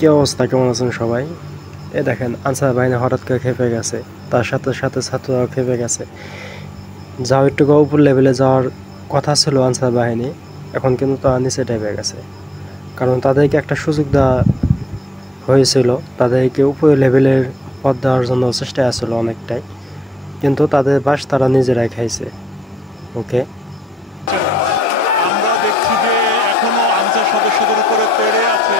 কি অবস্থা, কেমন আছেন সবাই? দেখেন আনসার বাহিনী হঠাৎ করে খেপে গেছে, তার সাথে সাথে ছাত্ররাও খেপে গেছে। যাও একটু উপর লেভেলে যাওয়ার কথা ছিল আনসার বাহিনী, এখন কিন্তু তারা নিচে নেমে গেছে। কারণ তাদেরকে একটা সুযোগ দেওয়া হয়েছিল, তাদেরকে উপরে লেভেলের পদ দেওয়ার জন্য চেষ্টা আসছিল অনেকটাই, কিন্তু তাদের বাস তারা নিজেরাই খাইছে। ওকে, আমরা দেখছি যে এখনো আনসার সদস্যদের উপরে তেড়ে আছে।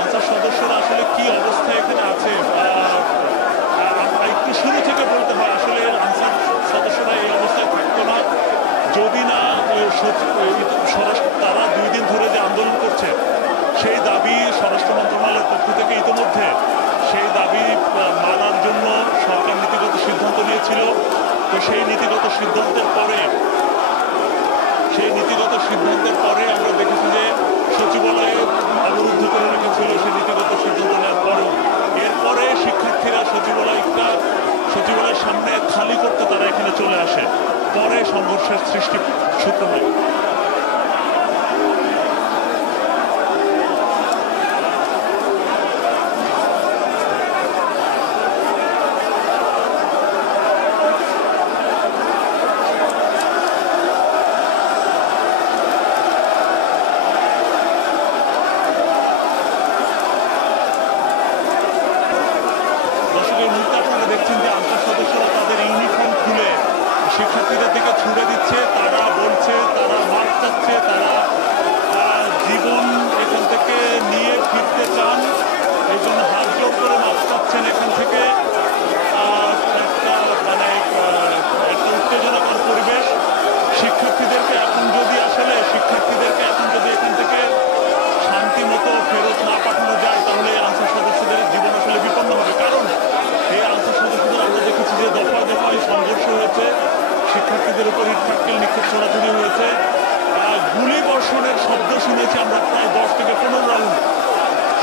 আনসার সদস্যরা আসলে কি অবস্থা এখানে আছে, একটু শুরু থেকে বলতে হয়। আসলে আনসার সদস্যরা এই অবস্থায় থাকতো না যদি না তারা 2 দিন ধরে যে আন্দোলন করছে সেই দাবি স্বরাষ্ট্র মন্ত্রণালয়ের পক্ষ থেকে ইতিমধ্যে সেই দাবি মানার জন্য সরকার নীতিগত সিদ্ধান্ত নিয়েছিল। তো সেই নীতিগত সিদ্ধান্তের পরে আমরা দেখেছি যে সচিবালয়ে অবরুদ্ধ করে রেখেছিল সেই নীতিগত সিদ্ধান্ত নেওয়ার পরেও। এরপরে শিক্ষার্থীরা সচিবালয়ের সামনে খালি করতে তারা এখানে চলে আসে, পরে সংঘর্ষের সূত্র হয়। দেখছেন যে আনসার সদস্যরা তাদের ইউনিফর্ম খুলে শিক্ষার্থীদের দিকে ছুড়ে দিচ্ছে। তারা বলছে তারা মাঠ চাচ্ছে, তারা জীবন এখান থেকে নিয়ে ফিরতে চান, এই জন্য হাত জোর করে মাঠ চাচ্ছেন এখান থেকে। একটা উত্তেজনাকর পরিবেশ। শিক্ষার্থীদেরকে এখন যদি এখান থেকে শান্তি মতো ফেরত না পাঠানো যায়, তাহলে আনসার সদস্যদের জীবন আসলে বিপন্ন হবে। কারণ এই আনসার সদস্যদের আমরা দেখেছি যে দফায় দফায় সংঘর্ষ হয়েছে, শিক্ষার্থীদের উপর ইট পাটকেল নিক্ষেপ ছড়াছড়ি হয়েছে, গুলি বর্ষণের শব্দ শুনেছি আমরা প্রায় 10 থেকে 15 রাউন্ড।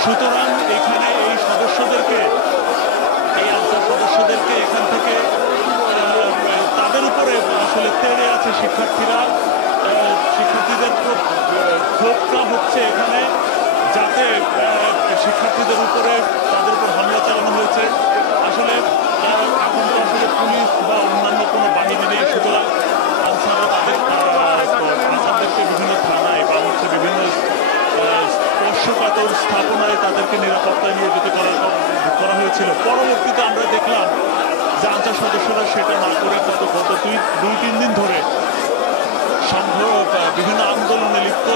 সুতরাং এখানে এই আনসার সদস্যদেরকে এখান থেকে তাদের উপরে আসলে তেড়ে আছে শিক্ষার্থীরা। শিক্ষার্থীদের ক্ষোভটা হচ্ছে এখানে, যাতে শিক্ষার্থীদের উপরে তাদের উপর হামলা চালানো হয়েছে। আসলে এখন তো আসলে পুলিশ বা অন্যান্য কোনো বাহিনী নেই, সুতরাং আনসারদেরকে বিভিন্ন থানায় বা বিভিন্ন স্পর্শকাতর স্থাপনায় তাদেরকে নিরাপত্তায় নিয়ে যেতে করা হয়েছিল। পরবর্তীতে আমরা দেখলাম যে আনসার সদস্যরা সেটা না করে গত 2-3 দিন ধরে বিভিন্ন আন্দোলনে লিপ্ত